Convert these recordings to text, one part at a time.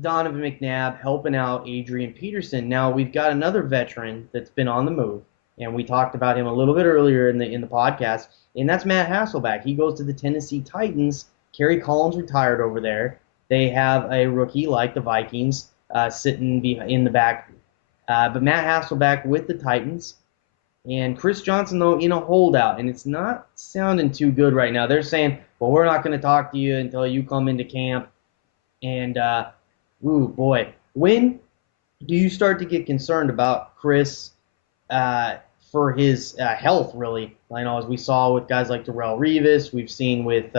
Donovan McNabb helping out Adrian Peterson. Now we've got another veteran that's been on the move, and we talked about him a little bit earlier in the podcast, and that's Matt Hasselback. He goes to the Tennessee Titans. Kerry Collins retired over there. They have a rookie like the Vikings sitting in the back, but Matt Hasselback with the Titans. And Chris Johnson, though, in a holdout, and it's not sounding too good right now. They're saying, well, we're not going to talk to you until you come into camp. And ooh, boy, when do you start to get concerned about Chris uh, for his health? Really, I know as we saw with guys like Darrelle Revis, we've seen with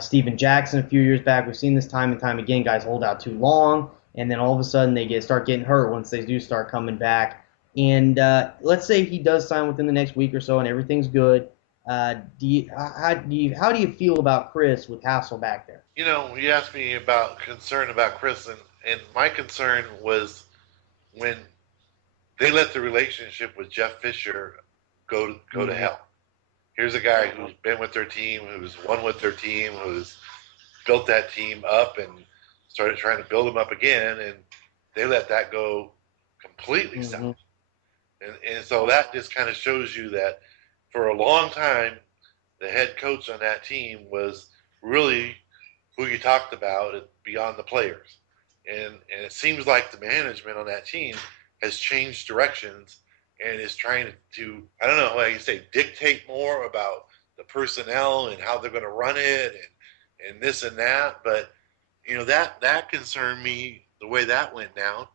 Steven Jackson a few years back. We've seen this time and time again. Guys hold out too long, and then all of a sudden they start getting hurt once they do start coming back. And let's say he does sign within the next week or so, and everything's good. How do you feel about Chris with Hasselback there? You asked me about concern about Chris, and my concern was when they let the relationship with Jeff Fisher go to hell. Here's a guy who's been with their team, who's won with their team, who's built that team up and started trying to build them up again, and they let that go completely south. And so that just kind of shows you that for a long time, the head coach on that team was really who you talked about beyond the players. And it seems like the management on that team has changed directions and is trying to I don't know how you say, dictate more about the personnel and how they're going to run it and this and that. But, that concerned me the way that went down.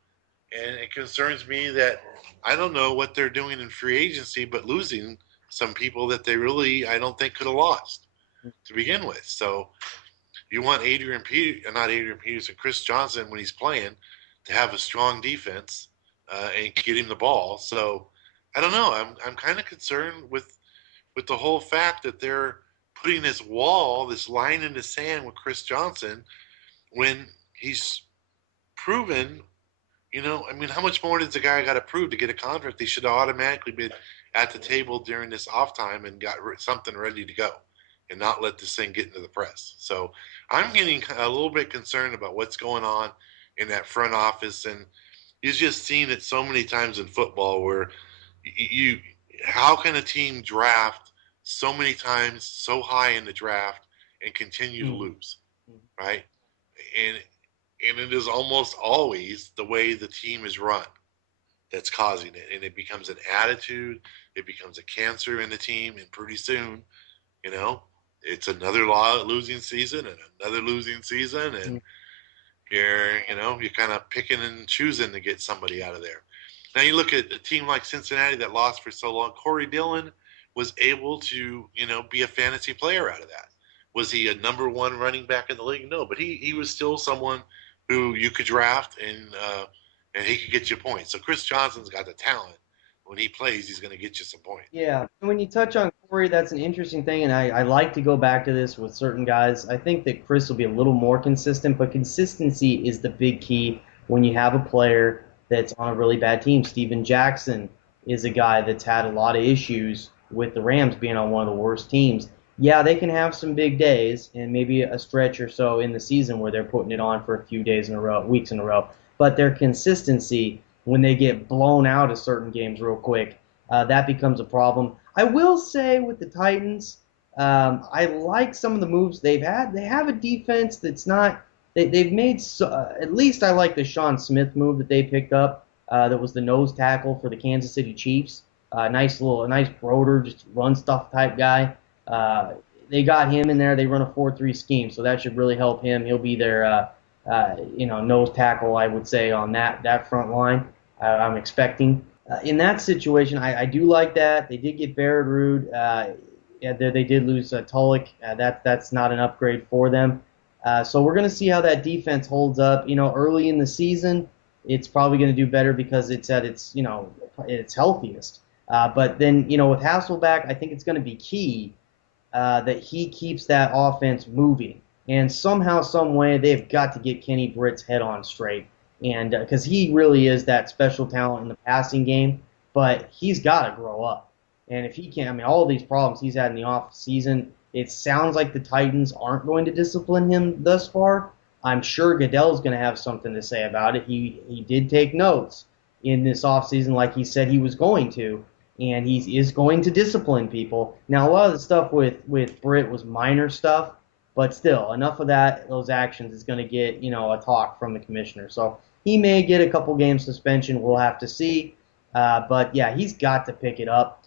And it concerns me that I don't know what they're doing in free agency, but losing some people that they really, I don't think, could have lost to begin with. So you want not Adrian Peterson, Chris Johnson, when he's playing, to have a strong defense and get him the ball. So I don't know. I'm kind of concerned with the whole fact that they're putting this line in the sand with Chris Johnson when he's proven. How much more does the guy got to prove to get a contract? They should have automatically been at the table during this off time and got something ready to go and not let this thing get into the press. So I'm getting a little bit concerned about what's going on in that front office. And you've just seen it so many times in football where how can a team draft so many times so high in the draft and continue to lose, right? And it is almost always the way the team is run that's causing it. And it becomes an attitude. It becomes a cancer in the team. And pretty soon, it's another losing season and another losing season. And you're kind of picking and choosing to get somebody out of there. Now you look at a team like Cincinnati that lost for so long. Corey Dillon was able to, be a fantasy player out of that. Was he a number one running back in the league? No, but he was still someone who you could draft and he could get you points. So Chris Johnson's got the talent. When he plays, he's going to get you some points. Yeah, when you touch on Corey, that's an interesting thing, and I like to go back to this with certain guys. I think that Chris will be a little more consistent, but consistency is the big key when you have a player that's on a really bad team. Steven Jackson is a guy that's had a lot of issues with the Rams being on one of the worst teams. Yeah, they can have some big days and maybe a stretch or so in the season where they're putting it on for a few days in a row, weeks in a row. But their consistency, when they get blown out of certain games real quick, that becomes a problem. I will say with the Titans, I like some of the moves they've had. They have a defense that's not. They've made at least I like the Sean Smith move that they picked up. That was the nose tackle for the Kansas City Chiefs. Nice broder, just run stuff type guy. They got him in there. They run a 4-3 scheme, so that should really help him. He'll be their nose tackle, I would say, on that front line. I'm expecting. In that situation, I do like that. They did get Barrett Rude. They did lose Tulloch. That's not an upgrade for them. So we're going to see how that defense holds up. Early in the season, it's probably going to do better because it's at its healthiest. But then, with Hasselback, I think it's going to be key that he keeps that offense moving. And somehow, some way, they've got to get Kenny Britt's head on straight. And because he really is that special talent in the passing game, but he's got to grow up. And if he can't, all these problems he's had in the off season, it sounds like the Titans aren't going to discipline him thus far. I'm sure Goodell's going to have something to say about it. He did take notes in this offseason like he said he was going to, and he is going to discipline people. Now, a lot of the stuff with Britt was minor stuff, but still, enough of those actions is going to get, a talk from the commissioner. So he may get a couple game suspension. We'll have to see. But yeah, he's got to pick it up.